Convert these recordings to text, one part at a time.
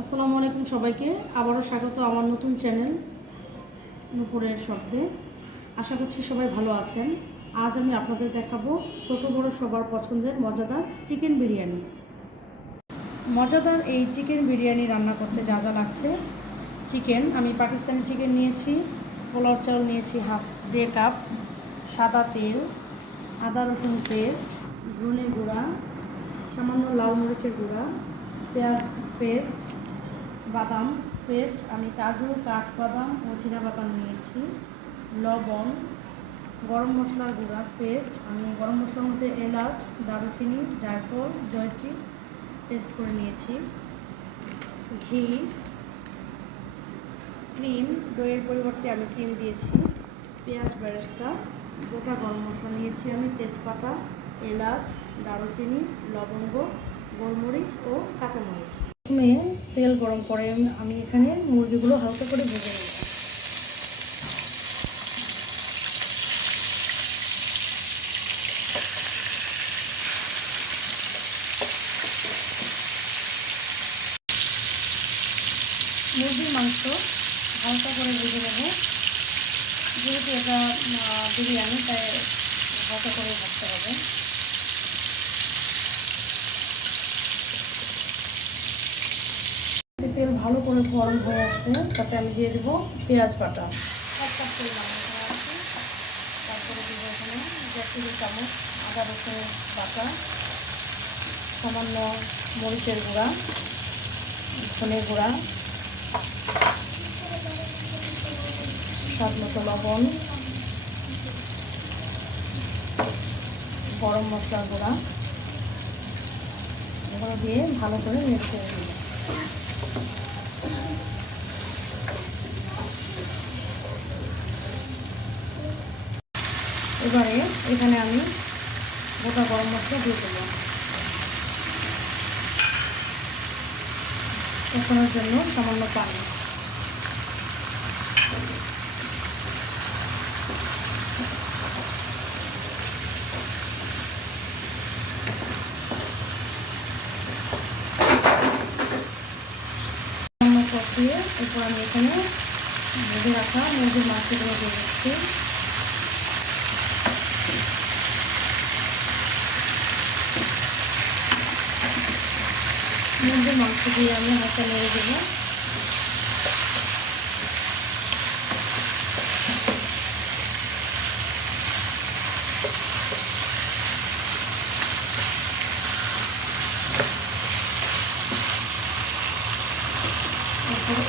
আসসালামু আলাইকুম সবাইকে আবারও স্বাগত আমার নতুন চ্যানেল নুপুরের শব্দে। আশা করছি সবাই ভালো আছেন। আজ আমি আপনাদের দেখাবো ছোট বড় সবার পছন্দের মজাদার চিকেন বিরিয়ানি। মজাদার এই চিকেন বিরিয়ানি রান্না করতে যা যা লাগছে: চিকেন, আমি পাকিস্তানি চিকেন নিয়েছি, পোলাও চাউল নিয়েছি ½ কাপ, সাদা তেল, আদা রসুন পেস্ট, ধনে গুঁড়া, সামান্য লাল মরিচের গুঁড়া, পেঁয়াজ পেস্ট, বাদাম পেস্ট, আমি কাজু, কাঠবাদাম ও বাদাম নিয়েছি, লবণ, গরম মশলার গুঁড়া পেস্ট, আমি গরম মশলার মধ্যে এলাচ, দারুচিনি, জায়ফল, জয়ত্রী পেস্ট করে নিয়েছি, ঘি, ক্রিম, দইয়ের পরিবর্তে আমি ক্রিম দিয়েছি, পেঁয়াজ বেরেস্তা, গোটা গরম মশলা নিয়েছি আমি, তেজপাতা, এলাচ, দারুচিনি, লবঙ্গ, গোলমরিচ ও কাঁচামরিচ। প্রথমে তেল গরম করে আমি এখানে মুরগিগুলো হালকা করে ভেজে নেব। মুরগির মাংস হালকা করে ভেজে নেব, যেহেতু এটা বিরিয়ানি তাই হালকা করে ভাজতে হবে। তেল ভালো করে গরম হয়ে আসলে তাতে আমি দিয়ে দেবো পেঁয়াজ বাটা, 1 কাপ পরিমাণ এখানে আছে। তারপরে দেবো এখানে 1 চামচ আদা রসুন বাটা, সামান্য মরিচের গুঁড়া, ধনে গুঁড়া, স্বাদ মতো লবণ, গরম মশলার গুঁড়া, এগুলো দিয়ে ভালো করে নেড়ে দিই। এবারে এখানে আমি গোটা গরম মশলা দিয়ে দেবো। কষানোর জন্য সামান্য পানি। কষিয়ে এরপর আমি এখানে ভেজে রাখা মুরগির মাংসগুলো দিয়ে দিচ্ছি। মুরগির মাংস দিয়ে আমি হালকা নেড়ে দেবো।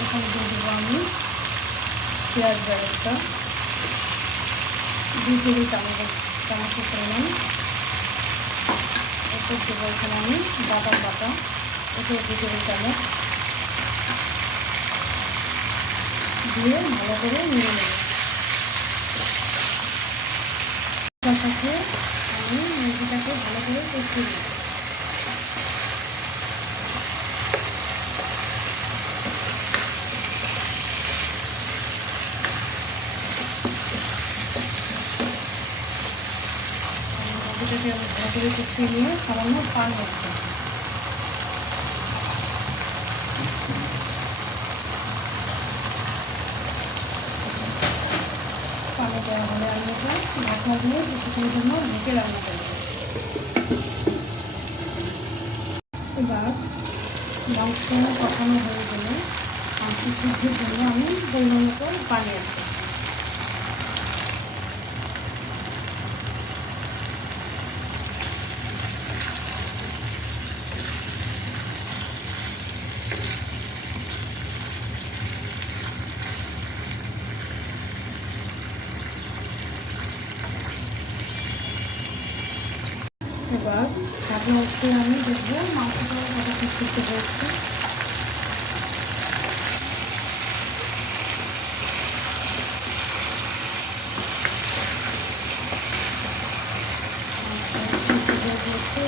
এখানে দিয়ে দেবো আমি পেঁয়াজ বেরেস্তা 2 টেবিল চামচের পরিমাণ। এরপর দেবো এখানে আমি বাদাম বাটা, এটাও 2 টেবিল চামচ দিয়ে ভালো করে নিয়ে নেব। তার সাথে আমি মুরগিটাকে ভালো করে কষিয়ে নেব। মুরগিটাকে আমি ভালো করে কষিয়ে নিয়ে সামান্য পানি রাখবো। পানি দেওয়া হলে আমি এটা ঢাকনা দিয়ে কিছুক্ষণের জন্য ঢেকে রান্না করব। এবার মাংস কষানো হয়ে গেলে মাংস সিদ্ধের জন্য আমি পরিমাণ মতো পানি রাখবো। এবার ঢাকনা উঠিয়ে আমি দেখবো মাংসটা কতটা সিদ্ধ হয়েছে।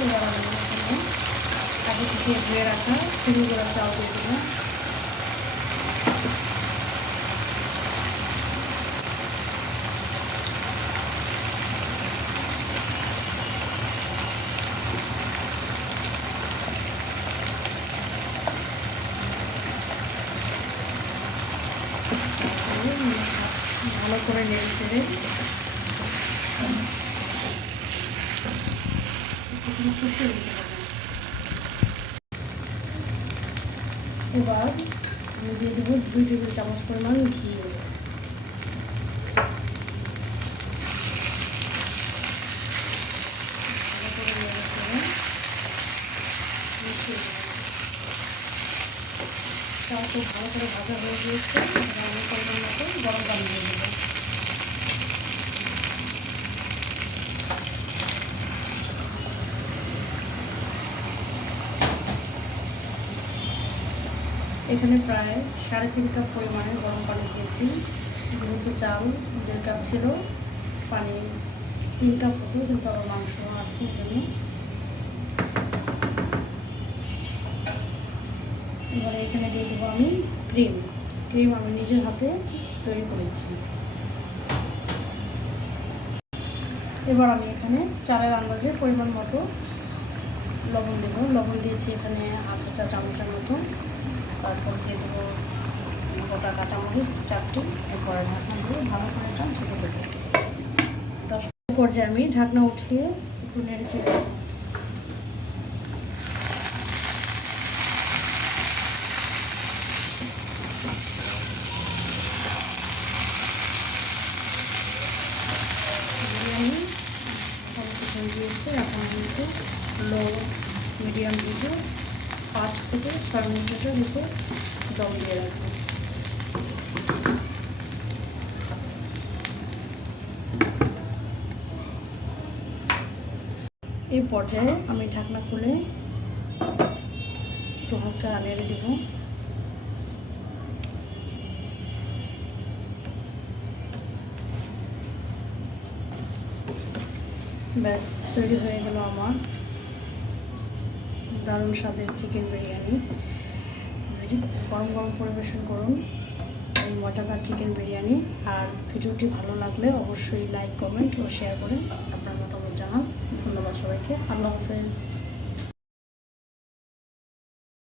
এবার আমি এখানে আগে থেকে ধুয়ে রাখা সেগুলো চাল দিয়ে দিলাম। ভালো করে নেড়ে চেড়ে এবার আমি দিয়ে দেবো 2 টেবিল চামচ পরিমাণ ঘি। চালটা ভালো করে ভাজা হয়ে গিয়েছে, আমি পরিমাণ মতো গরম পানি দিয়ে দেবো। এখানে প্রায় 3.5 কাপ পরিমাণে গরম পানি দিয়েছি, যেহেতু চাল 1.5 কাপ ছিল, পানি 3 কাপ হতো, কিন্তু আবার মাংস আছে এখানে। এবারে এখানে দিয়ে দেবো আমি ক্রিম আমি নিজের হাতে তৈরি করেছি। এবার আমি এখানে চালের আন্দাজে পরিমাণ মতো লবণ দেবো। লবণ দিয়েছি এখানে 1/2 চা চামচের মতো। তারপর দিয়ে দেবো গোটা কাঁচামরিচ 4টি। এরপরে ঢাকনা দিয়ে ভালো করে এটা ঢেকে দেবো। 10 পর্যায়ে আমি ঢাকনা উঠিয়ে একটু নেড়ে চেড়ে দিয়েছে। এখন কিন্তু লো মিডিয়াম দিয়ে 5 থেকে 6 মিনিটের মতো দম দিয়ে রাখবো। এই পর্যায়ে আমি ঢাকনা খুলে একটু হালকা নেড়ে দেব। ব্যাস তৈরি হয়ে গেল আমার দারুণ স্বাদের চিকেন বিরিয়ানি। গরম গরম পরিবেশন করুন এই মজাদার চিকেন বিরিয়ানি। আর ভিডিওটি ভালো লাগলে অবশ্যই লাইক, কমেন্ট ও শেয়ার করে আপনার মতামত জানান। ধন্যবাদ সবাইকে। আল্লাহ হাফেজ।